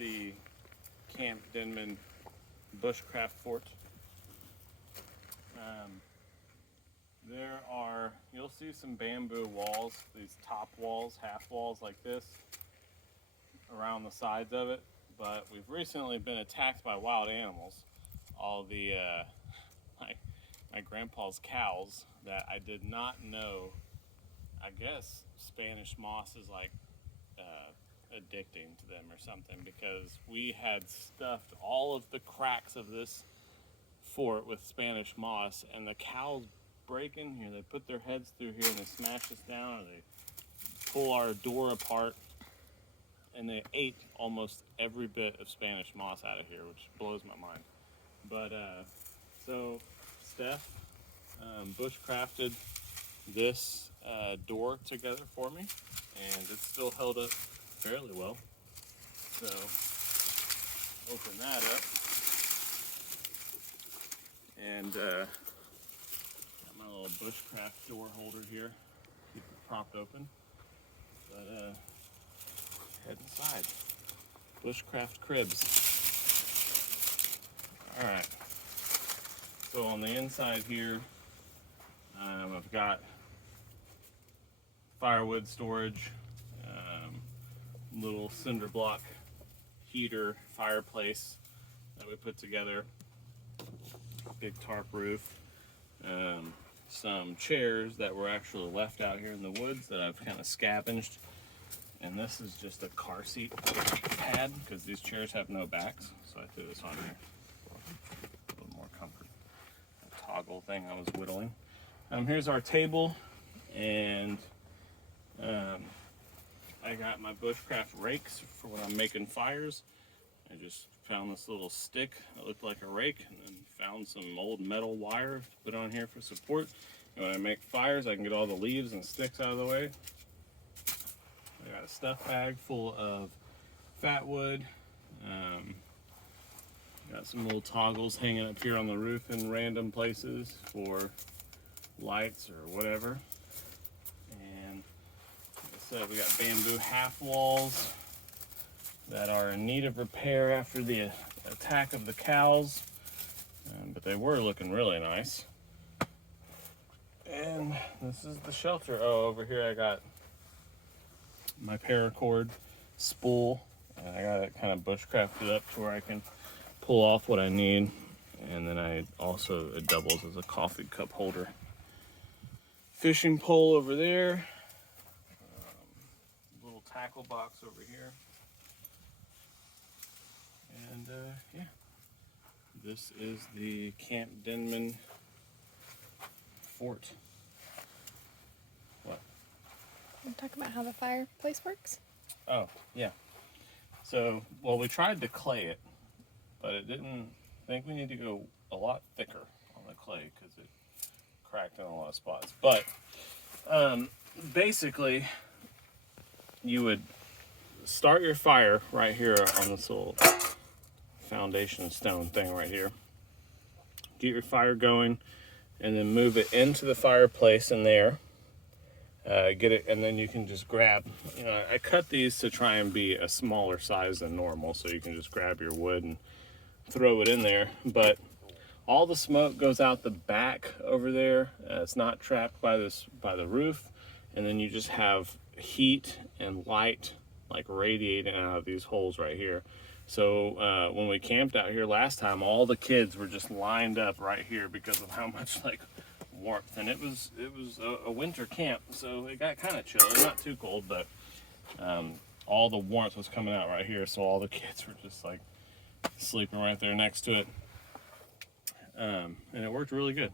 the Camp Denman bushcraft fort. You'll see some bamboo walls, these top walls, half walls like this, around the sides of it. But we've recently been attacked by wild animals. All the, my grandpa's cows that I did not know. I guess Spanish moss is like addicting to them or something, because we had stuffed all of the cracks of this fort with Spanish moss, and the cows break in here. They put their heads through here and they smash us down, and they pull our door apart, and they ate almost every bit of Spanish moss out of here, which blows my mind. But so Steph bushcrafted this door together for me, and it's still held up fairly well. So open that up, and got my little bushcraft door holder here, keep it propped open. But head inside. Bushcraft cribs. All right. So on the inside here, I've got firewood storage, little cinder block heater fireplace that we put together, big tarp roof, some chairs that were actually left out here in the woods that I've kind of scavenged, and this is just a car seat pad because these chairs have no backs, so I threw this on here for a little more comfort. A toggle thing I was whittling. Here's our table, and I got my bushcraft rakes for when I'm making fires. I just found this little stick that looked like a rake, and then found some old metal wire to put on here for support. And when I make fires, I can get all the leaves and sticks out of the way. I got a stuff bag full of fat wood. Got some little toggles hanging up here on the roof in random places for lights or whatever. And like I said, we got bamboo half walls that are in need of repair after the attack of the cows, but they were looking really nice. And this is the shelter. Oh, over here I got my paracord spool, and I got it kind of bushcrafted up to where I can pull off what I need. And then it doubles as a coffee cup holder. Fishing pole over there, little tackle box over here, and yeah, this is the Camp Denman fort. What? I'm talking about how the fireplace works. Oh, yeah. So, well, we tried to clay it, but it didn't. I think we need to go a lot thicker on the clay because it cracked in a lot of spots. But basically, you would start your fire right here on this little foundation stone thing right here. Get your fire going, and then move it into the fireplace in there. Get it, and then you can just grab. I cut these to try and be a smaller size than normal, so you can just grab your wood and throw it in there. But all the smoke goes out the back over there. It's not trapped by the roof, and then you just have heat and light like radiating out of these holes right here. So when we camped out here last time, all the kids were just lined up right here because of how much like warmth, and it was a winter camp, so it got kind of chilly, not too cold, but all the warmth was coming out right here, so all the kids were just like sleeping right there next to it. And it worked really good.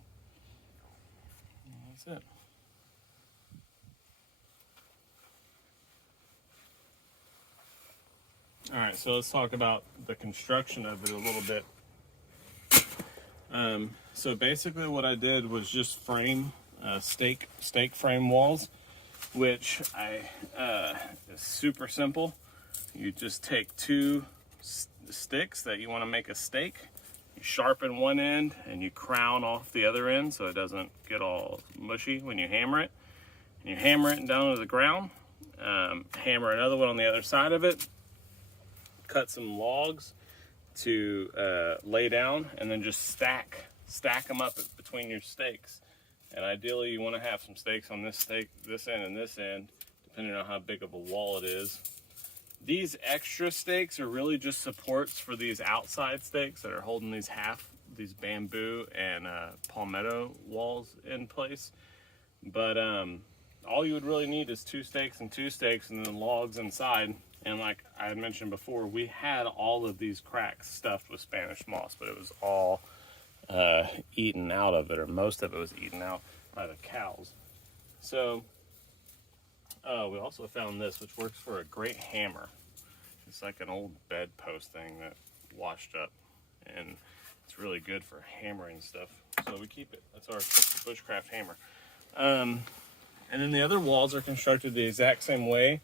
That's it. All right, so let's talk about the construction of it a little bit. So basically what I did was just frame stake frame walls, which is super simple. You just take two sticks that you want to make a stake. You sharpen one end and you crown off the other end so it doesn't get all mushy when you hammer it. And you hammer it down to the ground. Hammer another one on the other side of it. cut some logs to lay down, and then just stack them up between your stakes. And ideally you want to have some stakes on this stake, this end and this end, depending on how big of a wall it is. These extra stakes are really just supports for these outside stakes that are holding these bamboo and palmetto walls in place. But all you would really need is 2 stakes and 2 stakes, and then logs inside. And like I had mentioned before, we had all of these cracks stuffed with Spanish moss, but it was all eaten out of it, or most of it was eaten out by the cows. So we also found this, which works for a great hammer. It's like an old bedpost thing that washed up, and it's really good for hammering stuff. So we keep it. That's our bushcraft hammer. And then the other walls are constructed the exact same way.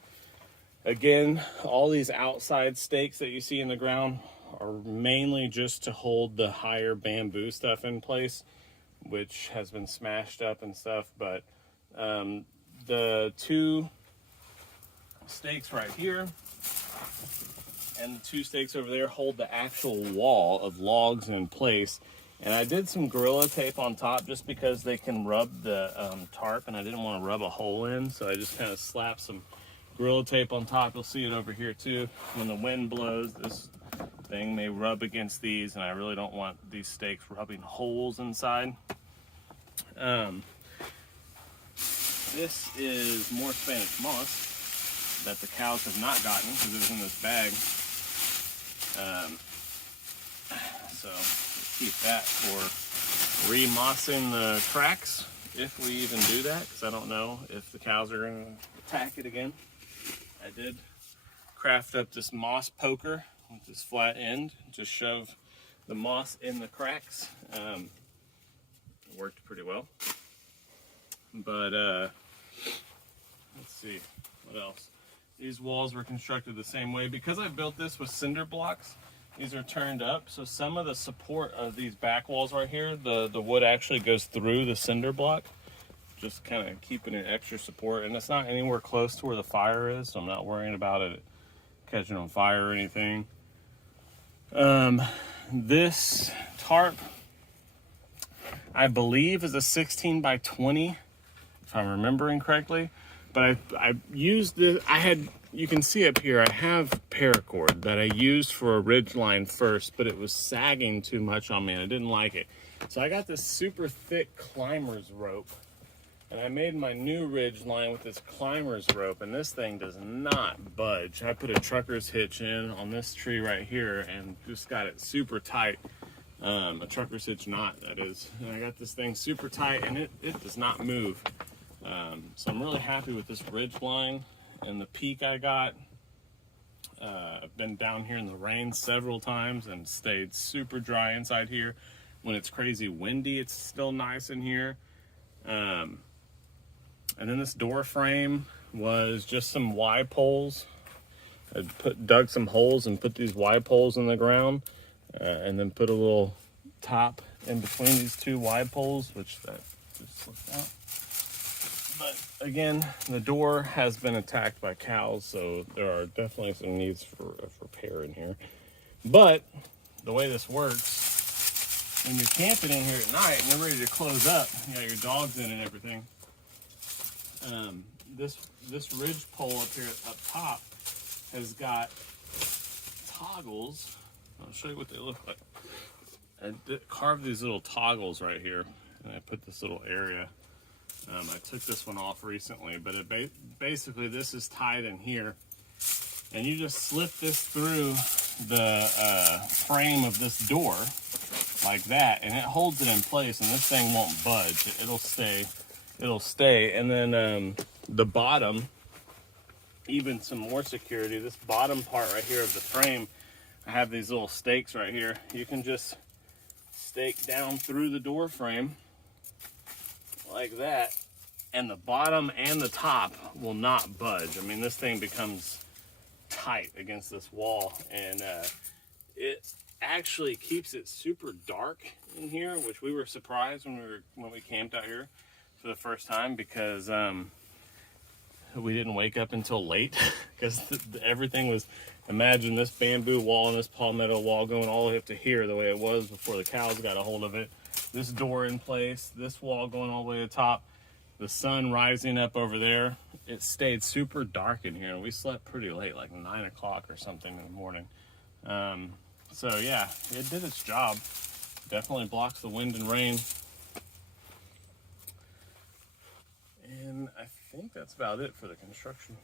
Again, all these outside stakes that you see in the ground are mainly just to hold the higher bamboo stuff in place, which has been smashed up and stuff. But the 2 stakes right here and the 2 stakes over there hold the actual wall of logs in place. And I did some Gorilla Tape on top just because they can rub the tarp, and I didn't want to rub a hole in, so I just kind of slapped some Gorilla Tape on top. You'll see it over here too. When the wind blows, this thing may rub against these, and I really don't want these stakes rubbing holes inside. This is more Spanish moss that the cows have not gotten because it was in this bag. So keep that for remossing the cracks, if we even do that, because I don't know if the cows are going to attack it again. I did craft up this moss poker with this flat end, just shove the moss in the cracks. It worked pretty well. But let's see, what else? These walls were constructed the same way. Because I built this with cinder blocks, these are turned up, so some of the support of these back walls right here, the wood actually goes through the cinder block, just kind of keeping it extra support. And it's not anywhere close to where the fire is, so I'm not worrying about it catching on fire or anything. This tarp, I believe, is a 16 by 20, if I'm remembering correctly. But I used this, you can see up here, I have paracord that I used for a ridge line first, but it was sagging too much on me and I didn't like it. So I got this super thick climber's rope, and I made my new ridge line with this climber's rope, and this thing does not budge. I put a trucker's hitch in on this tree right here and just got it super tight. A trucker's hitch knot, that is. And I got this thing super tight, and it does not move. So I'm really happy with this ridge line and the peak I got. I've been down here in the rain several times and stayed super dry inside here. When it's crazy windy, it's still nice in here. And then this door frame was just some Y poles. I dug some holes and put these Y poles in the ground, and then put a little top in between these 2 Y poles, which that just slipped out. But again, the door has been attacked by cows, so there are definitely some needs for repair in here. But the way this works, when you're camping in here at night and you're ready to close up, you got your dogs in and everything. This ridge pole up here up top has got toggles. I'll show you what they look like. I carved these little toggles right here, and I put this little area. I took this one off recently, but basically this is tied in here, and you just slip this through the frame of this door like that, and it holds it in place, and this thing won't budge. It'll stay. And then the bottom, even some more security, this bottom part right here of the frame, I have these little stakes right here. You can just stake down through the door frame like that, and the bottom and the top will not budge. I mean, this thing becomes tight against this wall, and it actually keeps it super dark in here, which we were surprised when we camped out here for the first time, because we didn't wake up until late because everything was, imagine this bamboo wall and this palmetto wall going all the way up to here the way it was before the cows got a hold of it. This door in place, this wall going all the way to the top, the sun rising up over there. It stayed super dark in here, and we slept pretty late, like 9 o'clock or something in the morning. So yeah, it did its job. Definitely blocks the wind and rain. And I think that's about it for the construction.